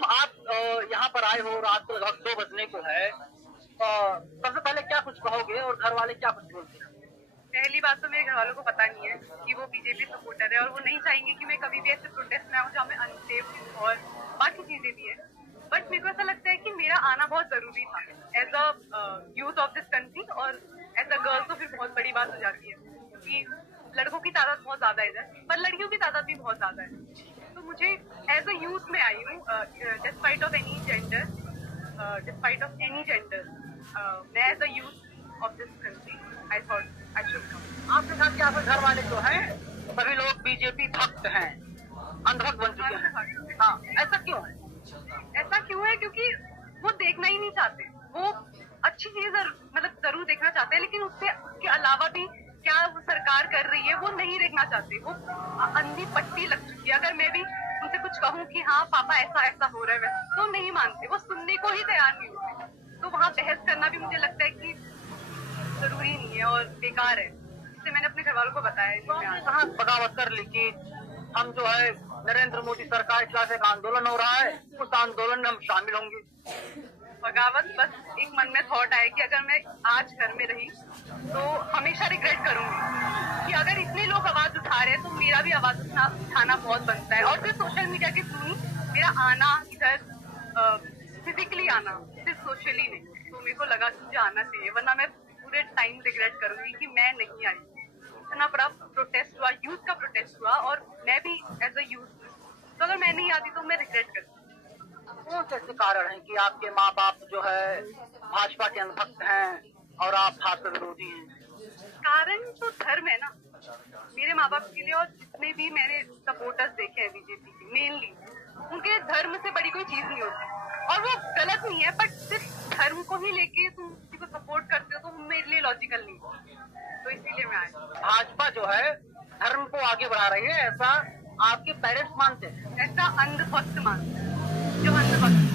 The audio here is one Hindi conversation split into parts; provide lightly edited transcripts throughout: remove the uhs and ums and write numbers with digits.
मैडम आप यहाँ पर आए हो, रात को लगभग 2 बजने को है। सबसे पहले क्या कुछ कहोगे और घर वाले क्या कुछ बोलते हैं? पहली बात तो मेरे घर वालों को पता नहीं है कि वो बीजेपी सपोर्टर है और वो नहीं चाहेंगे कि मैं कभी भी ऐसे प्रोटेस्ट में आऊँ जहाँ मैं अनसेफ हूँ और बाकी चीजें भी है। बट मेरे को ऐसा लगता है कि मेरा आना बहुत जरूरी था as a youth of this country, और एज अ गर्ल तो फिर बहुत बड़ी बात हो जाती है क्योंकि लड़कों की तादाद बहुत ज्यादा है इधर, पर लड़कियों की तादाद भी बहुत ज्यादा है। तो मुझे एज अ यूथ में आई हूँ, डिस्पाइट ऑफ एनी जेंडर, मैं as a youth of this country I thought I should come. आपके साथ क्या आपके घर वाले जो हैं सभी लोग बीजेपी भक्त हैं, अंधभक्त बन चुके हैं? हाँ, ऐसा क्यों है? ऐसा क्यों है? क्योंकि वो देखना ही नहीं चाहते। वो अच्छी चीज मतलब जरूर देखना चाहते हैं, लेकिन उसके अलावा भी क्या वो सरकार कर रही है वो नहीं देखना चाहते। वो अंधी पट्टी लग चुकी है। अगर मैं भी उनसे कुछ कहूँ कि हाँ पापा ऐसा ऐसा हो रहा है वैसे, तो नहीं मानते, वो सुनने को ही तैयार नहीं होते। तो वहाँ बहस करना भी मुझे लगता है कि जरूरी नहीं है और बेकार है। इससे मैंने अपने घर वालों को बताया। तो आपने कहाँ बगावत कर ली कि हम जो है नरेंद्र मोदी सरकार के खिलाफ एक आंदोलन हो रहा है, उस आंदोलन में हम शामिल होंगे? बगावत बस एक मन में थॉट आया कि अगर मैं आज घर में रही तो हमेशा रिग्रेट करूंगी कि अगर इतने लोग आवाज उठा रहे हैं तो मेरा भी आवाज उठाना बहुत बनता है। और सिर्फ सोशल मीडिया के थ्रू नहीं, मेरा आना इधर फिजिकली आना, सिर्फ सोशली नहीं। तो मेरे को लगा कि मुझे आना चाहिए, वरना मैं पूरे टाइम रिग्रेट करूंगी कि मैं नहीं आई। इतना बड़ा प्रोटेस्ट हुआ, यूथ का प्रोटेस्ट हुआ, और मैं भी एज अ यूथ, तो अगर मैं नहीं आती तो मैं रिग्रेट करती। कौन से ऐसे कारण है कि आपके माँ बाप जो है भाजपा के अंधभक्त हैं और आप भाजपा विरोधी हैं? कारण तो धर्म है ना मेरे माँ बाप के लिए, और जितने भी मैंने सपोर्टर्स देखे हैं बीजेपी के, मेनली उनके धर्म से बड़ी कोई चीज नहीं होती। और वो गलत नहीं है, बट सिर्फ धर्म को ही लेके तुम किसी को सपोर्ट करते हो तो वो मेरे लिए लॉजिकल नहीं है। तो इसीलिए मैं आई। भाजपा जो है धर्म को आगे बढ़ा रही है, ऐसा आपके पेरेंट्स मानते हैं? ऐसा अंधभक्त मानते हैं, जो अंधभक्त।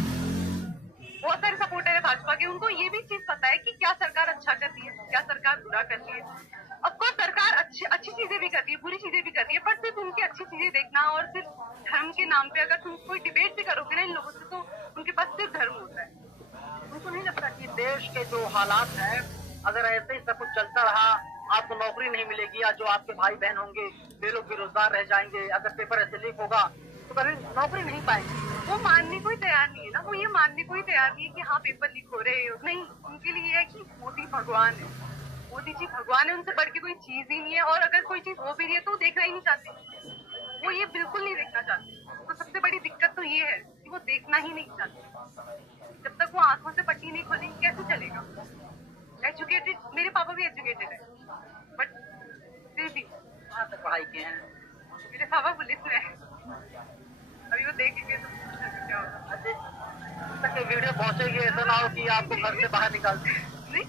बहुत सारे सपोर्टर है भाजपा के, उनको ये भी चीज पता है कि क्या सरकार अच्छा कर रही है, क्या सरकार बुरा कर रही है। ऑफकोर्स सरकार अच्छी चीजें भी कर रही है, बुरी चीजें भी कर रही है, पर सिर्फ उनकी अच्छी चीजें देखना और सिर्फ धर्म के नाम पे अगर तुम कोई डिबेट भी करोगे ना इन लोगों से, तो उनके पास सिर्फ धर्म होता है। उनको नहीं लगता कि देश के जो हालात हैं, अगर ऐसे ही सब कुछ चलता रहा, आपको नौकरी नहीं मिलेगी, या जो आपके भाई बहन होंगे वे लोग बेरोजगार रह जाएंगे, अगर पेपर ऐसे लीक होगा तो कभी नौकरी नहीं पाएंगे? वो मानने को ही तैयार नहीं है ना, वो ये मानने को ही तैयार नहीं है कि हाँ पेपर लीक हो रहे हैं। नहीं, उनके लिए ये है कि मोदी भगवान है, मोदी जी भगवान है, उनसे बढ़ के कोई चीज ही नहीं है। और अगर कोई चीज हो भी रही है तो वो देखना ही नहीं चाहते, वो ये बिल्कुल नहीं देखना चाहते। तो सबसे बड़ी दिक्कत तो ये है कि वो देखना ही नहीं चाहते। जब तक वो आंखों से पट्टी नहीं खोलेंगे कैसे चलेगा? एजुकेटेड, मेरे पापा भी एजुकेटेड है, बट फिर भी कहाँ तक पढ़ाई किए हैं? मेरे पापा पुलिस में है। अभी वो देखेंगे तो क्या होगा। तक ये वीडियो पहुंचेगी, ऐसा ना हो कि आपको घर से बाहर निकाल दें। नहीं,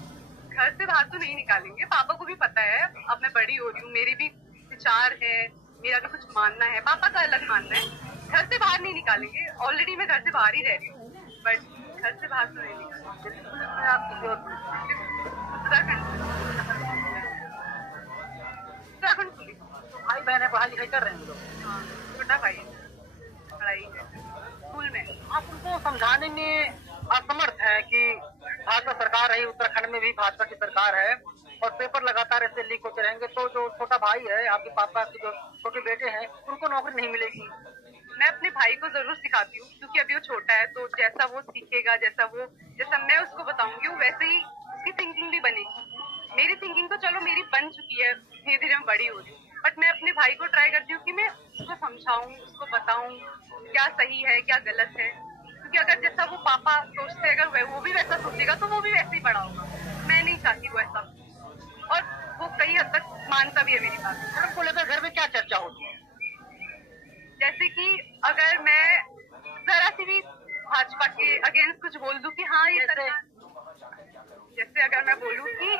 घर से बाहर तो नहीं निकालेंगे। पापा को भी पता है अब मैं बड़ी हो रही हूँ, मेरे भी विचार है, मेरा भी कुछ मानना है, पापा का अलग मानना है। घर से बाहर नहीं निकालेंगे, ऑलरेडी मैं घर से बाहर ही रह रही हूँ, बट घर से बाहर तो नहीं निकालेंगे। उत्तराखंड पुलिस। भाई बहन पढ़ाई लिखाई कर रहे हैं लोग? हाँ, छोटा भाई है, पढ़ाई स्कूल में। आप उनको समझाने में असमर्थ है कि भाजपा सरकार है, उत्तराखंड में भी भाजपा की सरकार है और पेपर लगातार ऐसे लीक होते रहेंगे, तो जो छोटा भाई है, आपके पापा के जो छोटे बेटे हैं, उनको नौकरी नहीं मिलेगी? मैं अपने भाई को जरूर सिखाती हूँ, क्योंकि अभी वो छोटा है, तो जैसा वो सीखेगा, जैसा मैं उसको बताऊंगी, वो वैसे ही उसकी थिंकिंग भी बनेगी। मेरी थिंकिंग तो चलो मेरी बन चुकी है, धीरे धीरे मैं बड़ी हो रही हूँ, बट मैं अपने भाई को ट्राई करती हूँ कि मैं उसको समझाऊं, उसको बताऊं क्या सही है क्या गलत है। क्योंकि अगर जैसा वो पापा सोचते हैं, अगर वो भी वैसा सोचेगा तो वो भी वैसे ही बड़ा होगा। मैं नहीं चाहती वो ऐसा, और वो कई हद तक मानता भी है मेरी बात। धर्म को लेकर घर में क्या चर्चा होती है? जैसे कि अगर मैं जरा सी भी भाजपा के अगेंस्ट कुछ बोल दूं कि हाँ ये सरकार, जैसे अगर मैं बोलूं कि